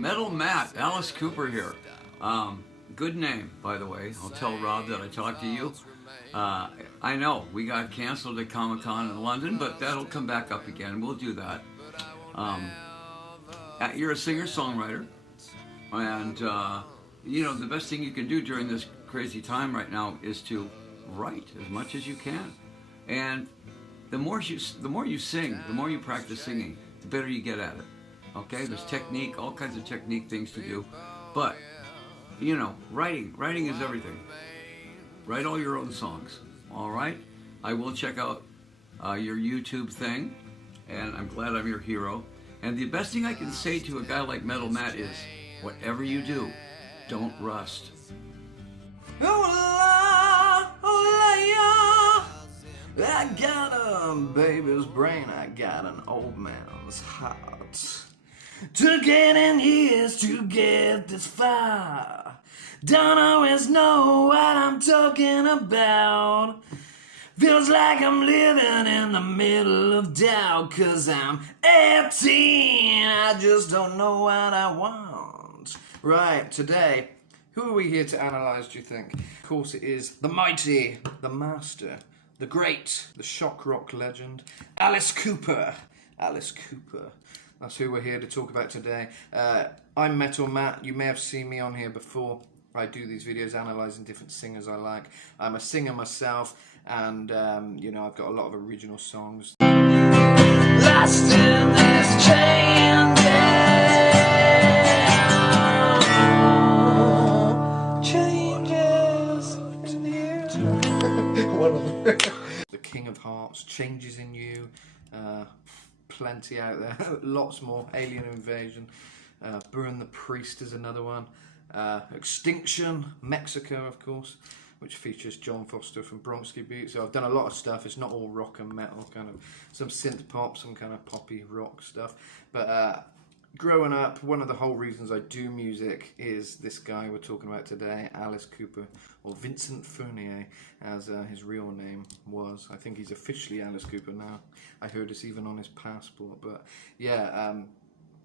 Metal Matt, Alice Cooper here. Good name, by the way. I'll tell Rob that I talked to you. I know we got canceled at Comic-Con in London, but that'll come back up again. We'll do that. You're a singer-songwriter, and you know, the best thing you can do during this crazy time right now is to write as much as you can. And the more you sing, the more you practice singing, the better you get at it. Okay, there's technique, all kinds of technique things to do, but you know, writing is everything. Write all your own songs. All right, I will check out your YouTube thing, and I'm glad I'm your hero. And the best thing I can say to a guy like Metal Matt is, whatever you do, don't rust. I got a baby's brain, I got an old man's heart. Took 10 years to get this far. Don't always know what I'm talking about. Feels like I'm living in the middle of doubt, 'cause I'm 18, I just don't know what I want. Right, today, who are we here to analyse, do you think? Of course it is the mighty, the master, the great, the shock rock legend, Alice Cooper. Alice Cooper. That's who we're here to talk about today. I'm Metal Matt. You may have seen me on here before. I do these videos analysing different singers I like. I'm a singer myself, and you know, I've got a lot of original songs. Lost in this chain changes in you. One of them. The King of Hearts, Changes in You. Plenty out there, lots more. Alien Invasion, Burn the Priest is another one. Extinction, Mexico, of course, which features John Foster from Bronski Beat. So I've done a lot of stuff. It's not all rock and metal, kind of some synth pop, some kind of poppy rock stuff. But growing up, one of the whole reasons I do music is this guy we're talking about today, Alice Cooper, or Vincent Fournier, as his real name was. I think he's officially Alice Cooper now. I heard it's even on his passport. But yeah,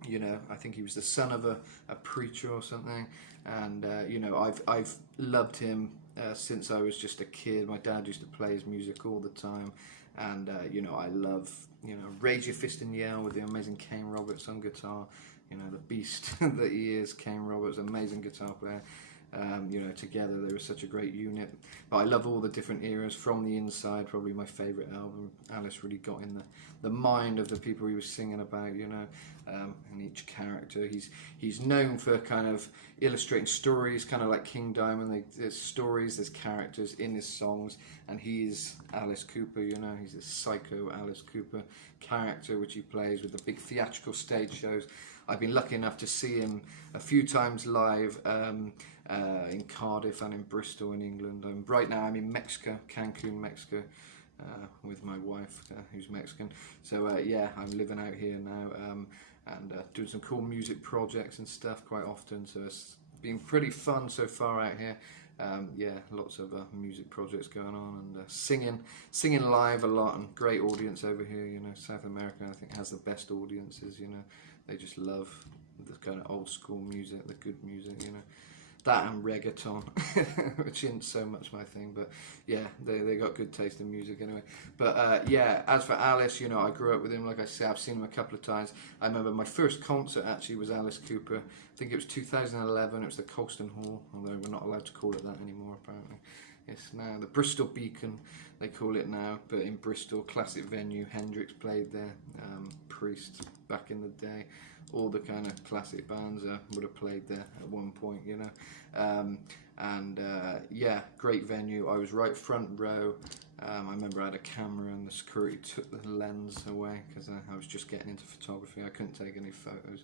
you know, I think he was the son of a preacher or something. And you know, I've loved him since I was just a kid. My dad used to play his music all the time. And you know, I love, you know, Raise Your Fist and Yell with the amazing Kane Roberts on guitar. You know, the beast that he is, Kane Roberts, amazing guitar player. You know, together they were such a great unit. But I love all the different eras. From the Inside, probably my favourite album. Alice really got in the mind of the people he was singing about, you know, and each character. He's known for kind of illustrating stories, kind of like King Diamond. There's stories, there's characters in his songs, and he's Alice Cooper, you know. He's this psycho Alice Cooper character, which he plays with the big theatrical stage shows. I've been lucky enough to see him a few times live, in Cardiff and in Bristol in England. Right now I'm in Mexico, Cancun, Mexico, with my wife, who's Mexican. So yeah, I'm living out here now, and doing some cool music projects and stuff quite often. So it's been pretty fun so far out here. Yeah, lots of music projects going on, and singing live a lot, and great audience over here. You know, South America, I think, has the best audiences. You know, they just love the kind of old school music, the good music. You know, that and reggaeton, which isn't so much my thing, but yeah, they got good taste in music anyway. But yeah, as for Alice, you know, I grew up with him. Like I say, I've seen him a couple of times. I remember my first concert actually was Alice Cooper. I think it was 2011. It was the Colston Hall, although we're not allowed to call it that anymore apparently. It's now the Bristol Beacon, they call it now, but in Bristol, classic venue. Hendrix played there, Priest back in the day. All the kind of classic bands would have played there at one point, you know. Yeah, great venue. I was right front row. I remember I had a camera and the security took the lens away because I was just getting into photography. I couldn't take any photos,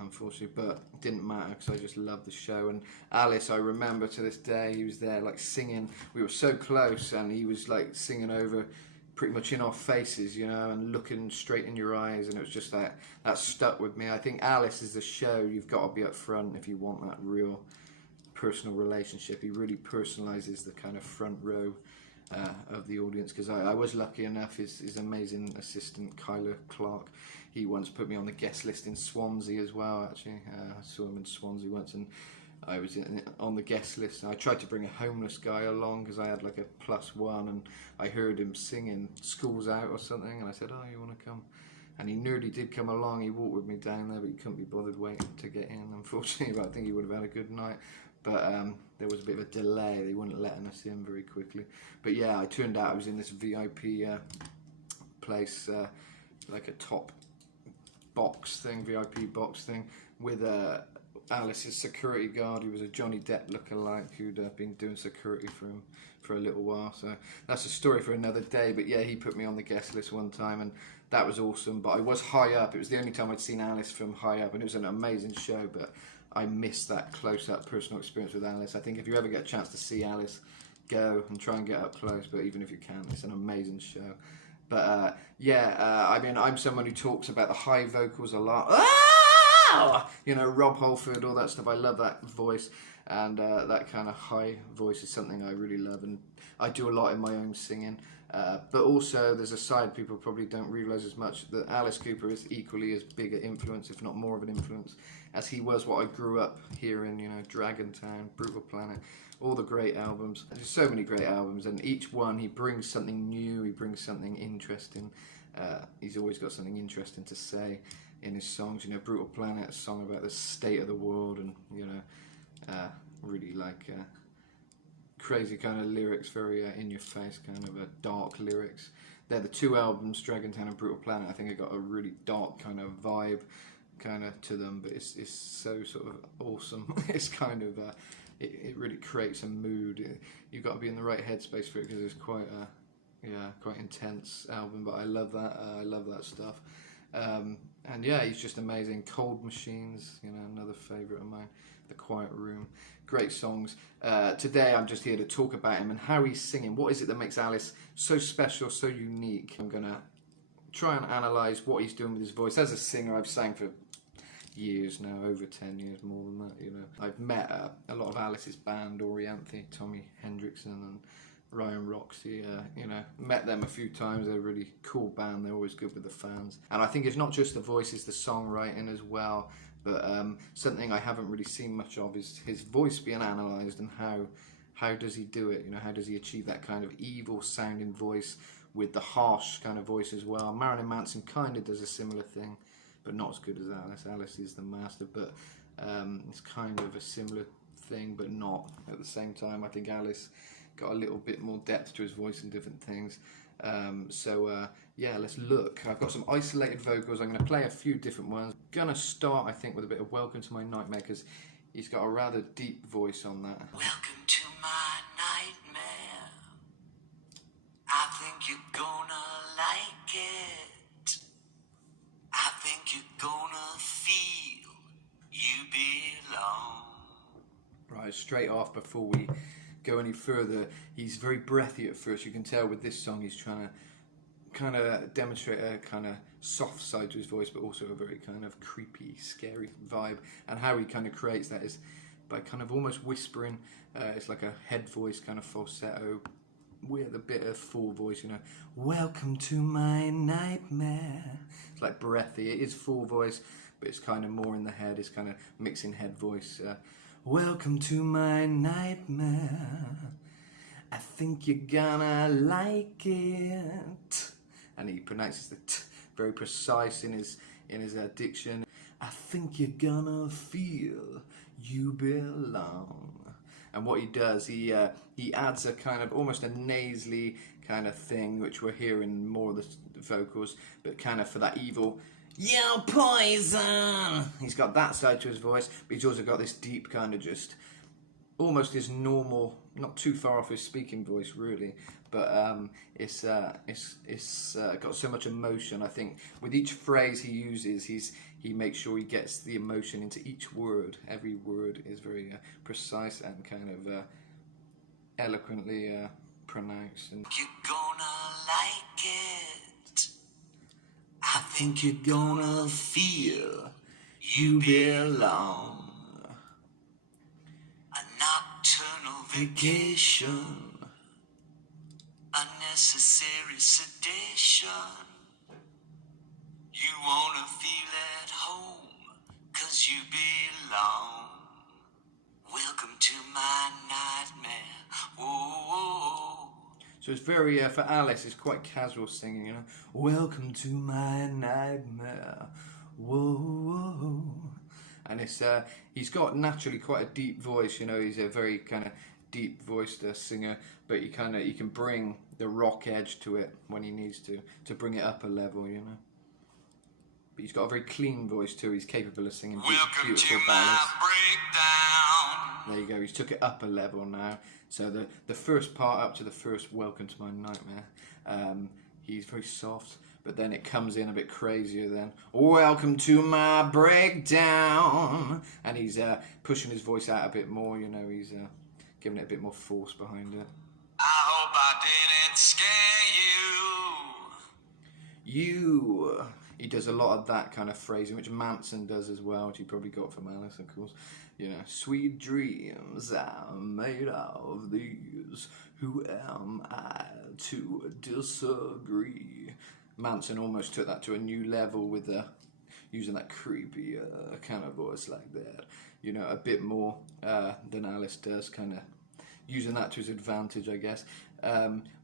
unfortunately, but it didn't matter because I just loved the show. And Alice, I remember to this day, he was there like singing. We were so close, and he was like singing over pretty much in our faces, you know, and looking straight in your eyes, and it was just that stuck with me. I think Alice is the show. You've got to be up front if you want that real personal relationship. He really personalizes the kind of front row of the audience, because I was lucky enough, his amazing assistant Kyler Clark, he once put me on the guest list in Swansea as well, actually. I saw him in Swansea once, and I was on the guest list. And I tried to bring a homeless guy along because I had like a +1, and I heard him singing "School's Out" or something, and I said, "Oh, you want to come?" And he nearly did come along. He walked with me down there, but he couldn't be bothered waiting to get in, unfortunately. But I think he would have had a good night. But there was a bit of a delay. They weren't letting us in very quickly. But yeah, I turned out I was in this VIP place, like a top box thing, VIP box thing, with Alice's security guard, who was a Johnny Depp lookalike, who'd been doing security for him for a little while. So that's a story for another day. But yeah, he put me on the guest list one time, and that was awesome. But I was high up. It was the only time I'd seen Alice from high up, and it was an amazing show. But I missed that close-up personal experience with Alice. I think if you ever get a chance to see Alice, go and try and get up close. But even if you can, it's an amazing show. But I mean, I'm someone who talks about the high vocals a lot. You know, Rob Halford, all that stuff. I love that voice, and that kind of high voice is something I really love, and I do a lot in my own singing. But also, there's a side people probably don't realise as much, that Alice Cooper is equally as big an influence, if not more of an influence, as he was what I grew up hearing. You know, Dragontown, Brutal Planet, all the great albums. There's so many great albums, and each one he brings something new, he brings something interesting. He's always got something interesting to say in his songs. You know, Brutal Planet, a song about the state of the world, and you know, really like crazy kind of lyrics, very in your face kind of dark lyrics. They're the two albums, Dragontown and Brutal Planet. I think it got a really dark kind of vibe kind of to them, but it's so sort of awesome. It's kind of it really creates a mood. You've got to be in the right headspace for it, because it's quite quite intense album. But I love that. I love that stuff. And yeah, he's just amazing. Cold Machines, you know, another favourite of mine. The Quiet Room, great songs. Today I'm just here to talk about him and how he's singing. What is it that makes Alice so special, so unique? I'm gonna try and analyse what he's doing with his voice. As a singer, I've sang for years now, over 10 years, more than that, you know. I've met a lot of Alice's band, Orianthe, Tommy Hendrickson and Ryan Roxy, you know, met them a few times. They're a really cool band. They're always good with the fans. And I think it's not just the voice, it's the songwriting as well. But something I haven't really seen much of is his voice being analysed, and how does he do it? You know, how does he achieve that kind of evil sounding voice with the harsh kind of voice as well? Marilyn Manson kind of does a similar thing, but not as good as Alice. Alice is the master, but it's kind of a similar thing, but not at the same time. I think Alice got a little bit more depth to his voice and different things. Yeah, let's look. I've got some isolated vocals. I'm going to play a few different ones. Going to start, I think, with a bit of Welcome to My Nightmare, because he's got a rather deep voice on that. Welcome to my nightmare. I think you're gonna like it. I think you're gonna feel you belong. Right, straight off, before we go any further, he's very breathy at first. You can tell with this song he's trying to kind of demonstrate a kind of soft side to his voice, but also a very kind of creepy, scary vibe. And how he kind of creates that is by kind of almost whispering. It's like a head voice kind of falsetto with a bit of full voice, you know. Welcome to my nightmare. It's like breathy. It is full voice, but it's kind of more in the head. It's kind of mixing head voice. Welcome to my nightmare. I think you're gonna like it. And he pronounces the t very precise in his diction. I think you're gonna feel you belong. And what he does, he adds a kind of almost a nasally kind of thing, which we're hearing more of the vocals, but kind of for that evil, "You're poison." He's got that side to his voice, but he's also got this deep kind of just almost his normal, not too far off his speaking voice really, but it's got so much emotion. I think with each phrase he uses, he makes sure he gets the emotion into each word. Every word is very precise and kind of eloquently pronounced. And You're gonna like it. I think you're gonna feel you belong. A nocturnal vacation. Unnecessary sedation. You wanna feel at home, 'cause you belong. Welcome to my nightmare. Whoa. So it's very, for Alice, it's quite casual singing, you know. Welcome to my nightmare. Whoa. And it's, he's got naturally quite a deep voice, you know. He's a very kind of deep voiced singer, but you can bring the rock edge to it when he needs to bring it up a level, you know. But he's got a very clean voice too. He's capable of singing beautiful ballads. There you go. He's took it up a level now. So the first part up to the first "Welcome to My Nightmare," he's very soft, but then it comes in a bit crazier. Then "Welcome to my breakdown," and he's pushing his voice out a bit more. You know, he's giving it a bit more force behind it. I hope I didn't scare you. He does a lot of that kind of phrasing, which Manson does as well, which he probably got from Alice, of course. You know, sweet dreams are made of these. Who am I to disagree? Manson almost took that to a new level with using that creepy kind of voice like that. You know, a bit more than Alice does, kind of using that to his advantage, I guess.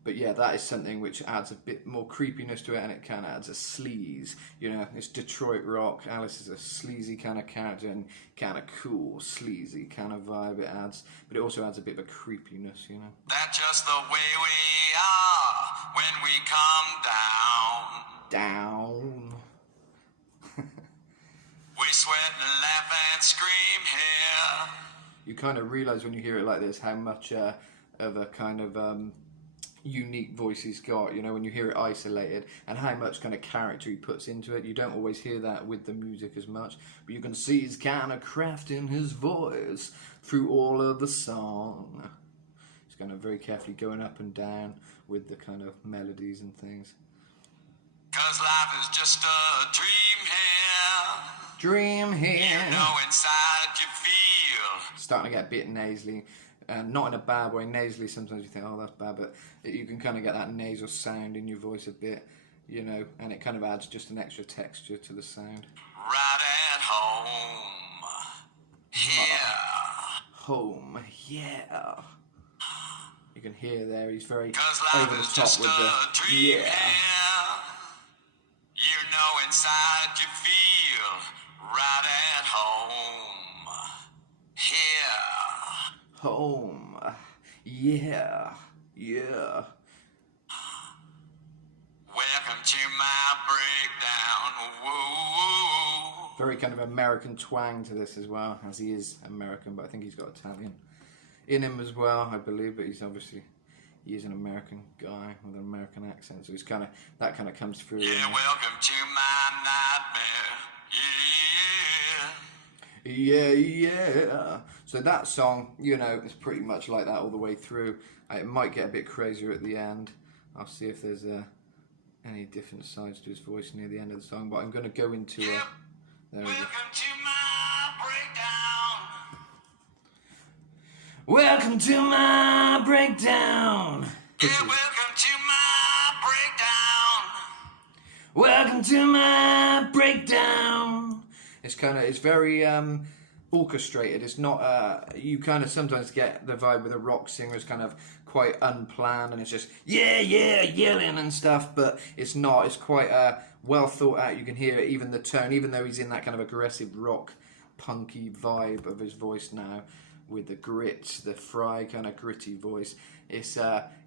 But yeah, that is something which adds a bit more creepiness to it, and it kind of adds a sleaze. You know, it's Detroit rock. Alice is a sleazy kind of character and kind of cool, sleazy kind of vibe it adds. But it also adds a bit of a creepiness, you know. That's just the way we are when we come down. We sweat and laugh and scream here. You kind of realise when you hear it like this how much of a kind of unique voice he's got, you know, when you hear it isolated, and how much kind of character he puts into it. You don't always hear that with the music as much, but you can see he's kind of crafting his voice through all of the song. He's kind of very carefully going up and down with the kind of melodies and things. 'Cause life is just a dream here. Dream here. You know inside you feel. Starting to get a bit nasally. Not in a bad way. Nasally, sometimes you think, oh, that's bad, but you can kind of get that nasal sound in your voice a bit, you know, and it kind of adds just an extra texture to the sound. Right at home. Here. Home, yeah. You can hear there, he's very 'Cause over life the is top just with a the dream yeah. here. You know inside you feel right at home. Here. Home, yeah, yeah. Welcome to my breakdown. Whoa. Very kind of American twang to this as well, as he is American, but I think he's got Italian in him as well, I believe, but he is an American guy with an American accent, so he's kind of, that kind of comes through. Yeah, welcome to my nightmare. Yeah. Yeah. So that song, you know, is pretty much like that all the way through. It might get a bit crazier at the end. I'll see if there's any different sides to his voice near the end of the song, but I'm going to go into Yep. there we go. Welcome to my breakdown. Welcome to my breakdown. Yeah, welcome to my breakdown. Welcome to my breakdown. It's very orchestrated. It's not you kind of sometimes get the vibe with a rock singer is kind of quite unplanned, and it's just yelling and stuff, but it's not. It's quite well thought out. You can hear it, even the tone, even though he's in that kind of aggressive rock punky vibe of his voice now, with the grit, the Fry kind of gritty voice. It's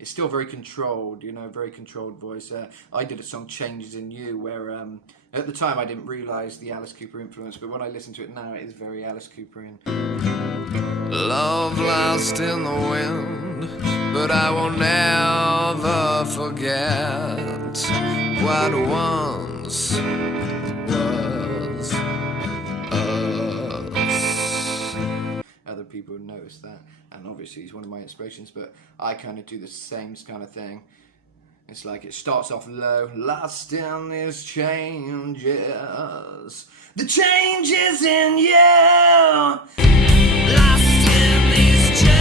still very controlled, you know, very controlled voice. I did a song, Changes in You, where at the time I didn't realise the Alice Cooper influence, but when I listen to it now, it is very Alice Cooperian. Love lost in the wind, but I will never forget what once was us. Other people would notice that, and obviously he's one of my inspirations, but I kind of do the same kind of thing. It's like it starts off low, lost in these changes, the changes in you, lost in these changes,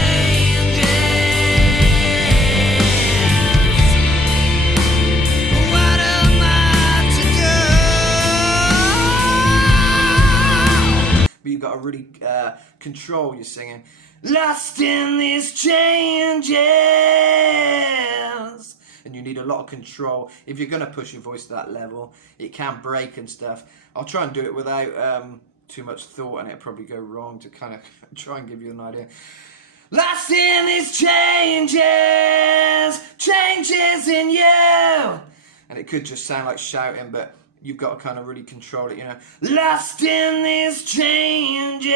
what am I to do? you've got to really control your singing. Lost in these changes. And you need a lot of control. If you're going to push your voice to that level, it can break and stuff. I'll try and do it without too much thought, and it'll probably go wrong to kind of try and give you an idea. Lost in these changes, changes in you. And it could just sound like shouting, but you've got to kind of really control it, you know. Lost in these changes,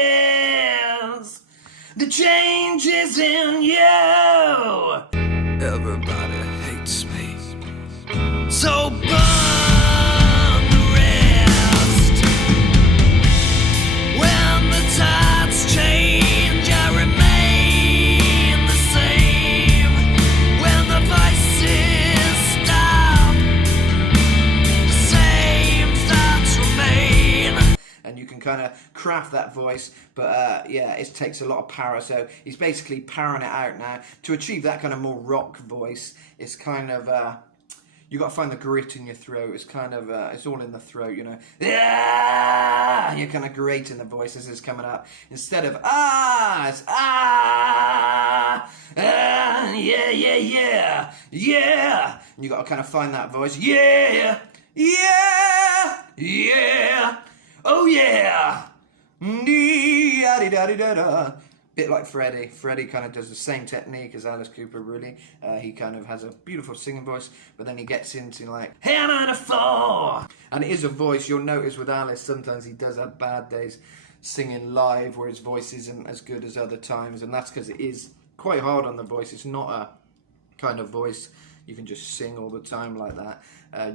the changes in you. Everybody hates me. So burn the rest. When the tides change, I remain the same. When the voices stop, the same thoughts remain. And you can kind of craft that voice, but yeah, it takes a lot of power. So he's basically powering it out now to achieve that kind of more rock voice. It's kind of you got to find the grit in your throat. It's kind of it's all in the throat, you know. Yeah, you're kind of grating the voice as it's coming up instead of it's yeah, yeah, yeah, yeah. And you got to kind of find that voice. Yeah, yeah, yeah. Oh yeah. Da-di-da-di-da-da. Bit like Freddie. Freddie kind of does the same technique as Alice Cooper, really. He kind of has a beautiful singing voice, but then he gets into like hammer to four. And it is a voice, you'll notice with Alice, sometimes he does have bad days singing live where his voice isn't as good as other times, and that's because it is quite hard on the voice. It's not a kind of voice you can just sing all the time like that.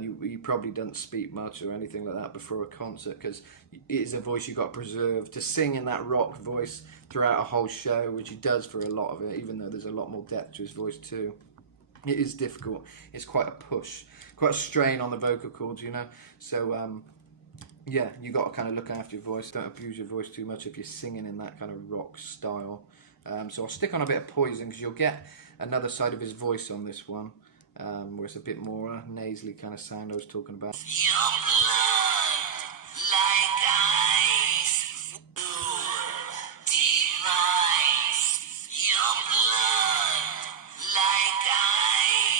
You probably don't speak much or anything like that before a concert, because it is a voice you've got to preserve. To sing in that rock voice throughout a whole show, which he does for a lot of it, even though there's a lot more depth to his voice too, it is difficult. It's quite a push, quite a strain on the vocal cords, you know. So yeah, you got to kind of look after your voice. Don't abuse your voice too much if you're singing in that kind of rock style. So I'll stick on a bit of Poison, because you'll get another side of his voice on this one, where it's a bit more nasally kind of sound I was talking about. Your blood, like ice, deep ice. Your blood, like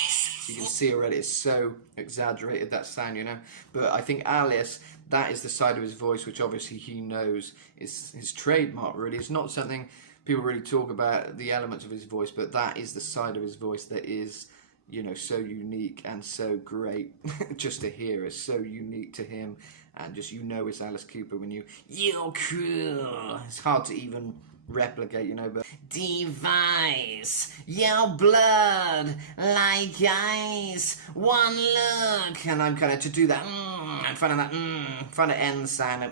ice. You can see already it's so exaggerated, that sound, you know. But I think Alice, that is the side of his voice which obviously he knows is his trademark, really. It's not something people really talk about, the elements of his voice, but that is the side of his voice that is, you know, so unique and so great just to hear. It's so unique to him, and just, you know, it's Alice Cooper when you're cool. It's hard to even replicate, you know, but device, your blood like ice, one look, and I'm kind of to do that, I'm finding that, find an end sound, and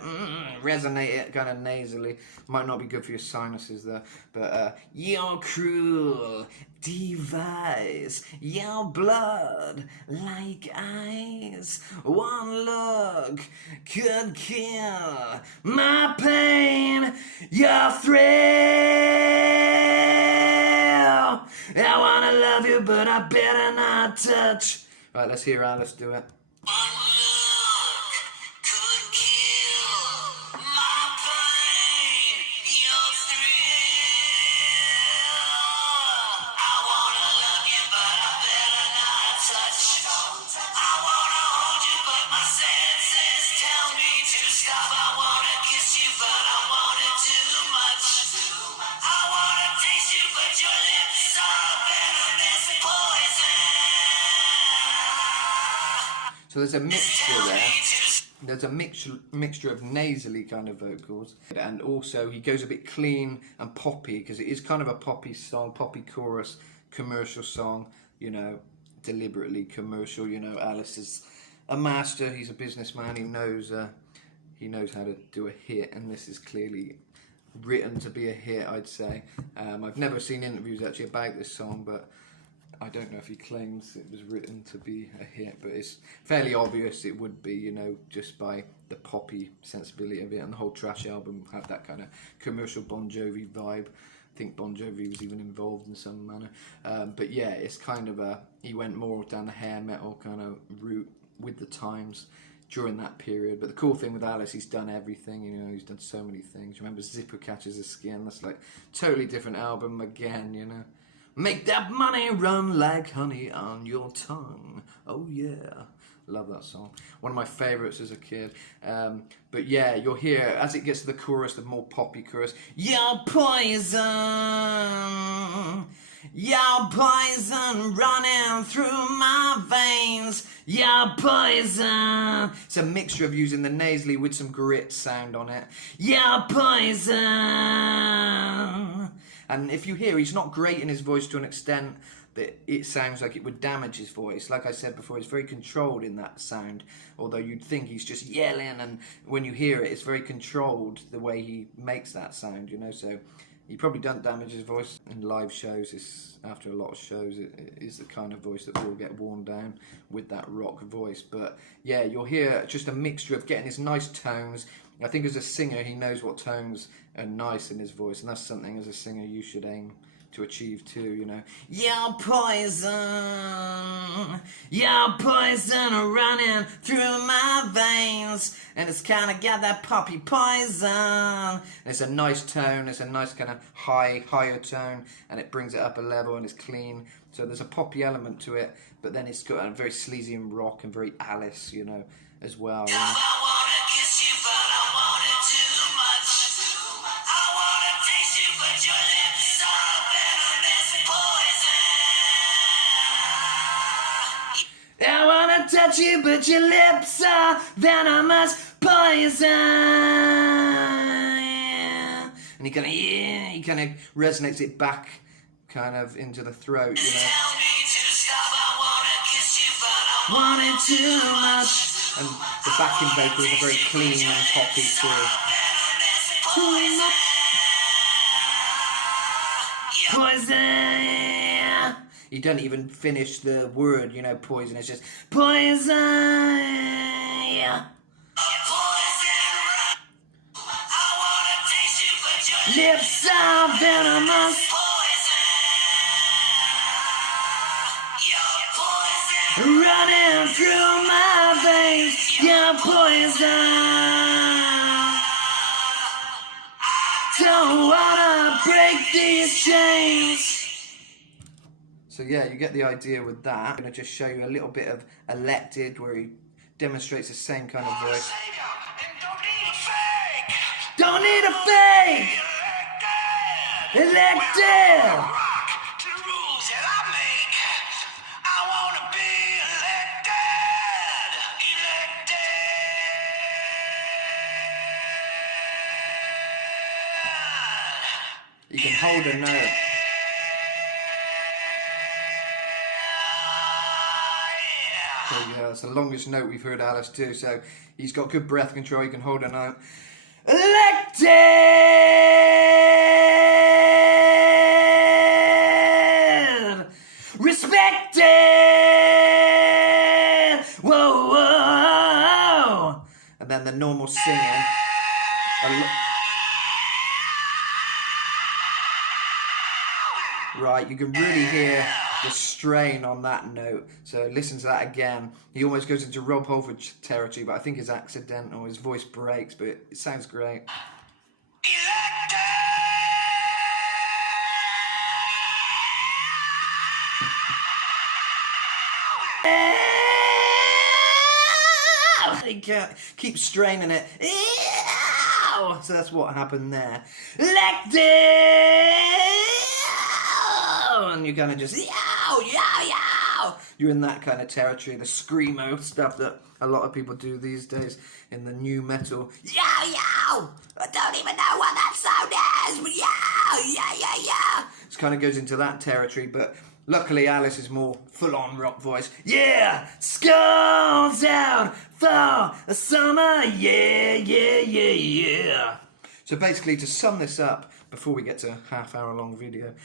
resonate it kind of nasally. Might not be good for your sinuses there, but you're cruel, device, your blood like ice, one look could kill my pain, your thrill. I wanna love you, but I better not touch. Right, let's hear Alice do it. One look could kill my pain, your thrill. I wanna love you, but I better not touch. I wanna hold you, but my senses tell me to stop. I wanna kiss you, but I want it too much. I wanna taste you, but your lips are venomous poison. So there's a mixture there. There's a mixture of nasally kind of vocals, and also he goes a bit clean and poppy, because it is kind of a poppy song, poppy chorus, commercial song, you know, deliberately commercial. You know, Alice is a master. He's a businessman. He knows how to do a hit, and this is clearly written to be a hit, I'd say. I've never seen interviews actually about this song, but I don't know if he claims it was written to be a hit, but it's fairly obvious it would be, you know, just by the poppy sensibility of it, and the whole Trash album had that kind of commercial Bon Jovi vibe. I think Bon Jovi was even involved in some manner. But yeah, it's kind of he went more down the hair metal kind of route with the times, during that period. But the cool thing with Alice, he's done everything, you know, he's done so many things. Remember Zipper Catches the Skin? That's like totally different album again, you know. Make that money run like honey on your tongue. Oh yeah. Love that song. One of my favourites as a kid. But yeah, you'll hear, as it gets to the chorus, the more poppy chorus, you're poison, you're poison running through my veins, you're poison. It's a mixture of using the nasally with some grit sound on it. You're poison. And if you hear, he's not great in his voice to an extent that it sounds like it would damage his voice. Like I said before, he's very controlled in that sound, although you'd think he's just yelling, and when you hear it, it's very controlled the way he makes that sound, you know. So he probably doesn't damage his voice in live shows. It's, after a lot of shows, it is the kind of voice that will get worn down with that rock voice. But yeah, you'll hear just a mixture of getting his nice tones. I think as a singer, he knows what tones are nice in his voice, and that's something as a singer you should aim to achieve too, you know. You're poison running through my veins, and it's kind of got that poppy poison. And it's a nice tone, it's a nice kind of higher tone, and it brings it up a level, and it's clean. So there's a poppy element to it, but then it's got a very sleazy and rock and very Alice, you know, as well. You know? I wanna touch you, but your lips are venomous poison. And he kind of resonates it back, kind of into the throat, you know. Wanted too much. And the backing vocals are very clean and poppy too. Too much. Poison. You don't even finish the word, you know, poison. It's just poison. Lips are venomous. Running through my veins. You're poison. Don't wanna break these chains. So yeah, you get the idea with that. I'm going to just show you a little bit of Elected, where he demonstrates the same kind of voice. Don't need a fake! Elected! You can hold a note. That's the longest note we've heard Alice do, so he's got good breath control, he can hold a note. Elected! Respected! Whoa, whoa! And then the normal singing. Right, you can really hear the strain on that note. So listen to that again. He almost goes into Rob Halford territory, but I think it's accidental. His voice breaks, but it sounds great. He can't keep straining it. So that's what happened there. And you kind of just you're in that kind of territory, the screamo stuff that a lot of people do these days in the new metal. I don't even know what that sound is, but it kind of goes into that territory, but luckily Alice is more full-on rock voice. Yeah, skull down for the summer, yeah. So basically, to sum this up, before we get to a half-hour-long video,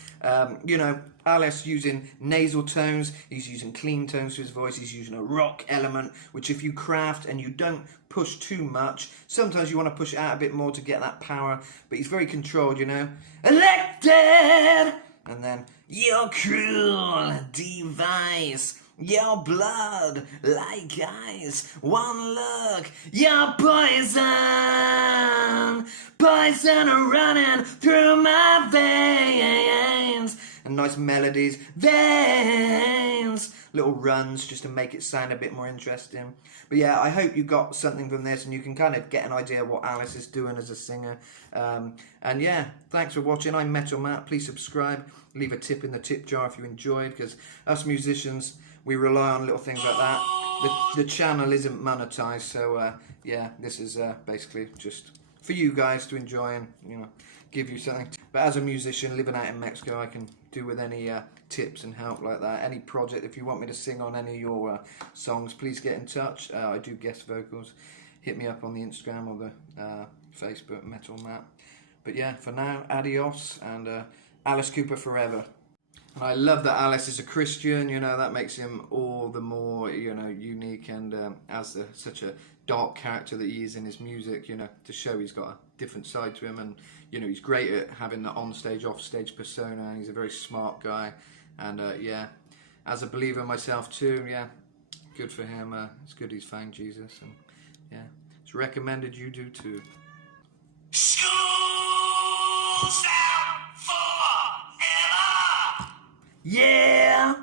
you know, Alice using nasal tones, he's using clean tones to his voice, he's using a rock element, which if you craft and you don't push too much, sometimes you want to push it out a bit more to get that power, but he's very controlled, you know. Elected! And then, your cruel device Your blood like ice, one look, you're poison, poison running through my veins. And nice melodies, veins, little runs just to make it sound a bit more interesting. But yeah, I hope you got something from this and you can kind of get an idea of what Alice is doing as a singer. And yeah, thanks for watching. I'm Metal Matt. Please subscribe, leave a tip in the tip jar if you enjoyed, because us musicians, we rely on little things like that. The channel isn't monetized, so yeah, this is basically just for you guys to enjoy and, you know, give you something. But as a musician living out in Mexico, I can do with any tips and help like that. Any project, if you want me to sing on any of your songs, please get in touch. I do guest vocals. Hit me up on the Instagram or the Facebook, Metal Matt. But yeah, for now, adios, and Alice Cooper forever. And I love that Alice is a Christian, you know, that makes him all the more, you know, unique, and as such a dark character that he is in his music, you know, to show he's got a different side to him. And, you know, he's great at having the on-stage, off-stage persona. He's a very smart guy, and yeah, as a believer myself too, yeah, good for him. It's good he's found Jesus, and yeah, it's recommended you do too. School's out forever. Yeah!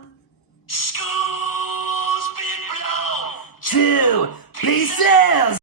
School's been blown Two pieces!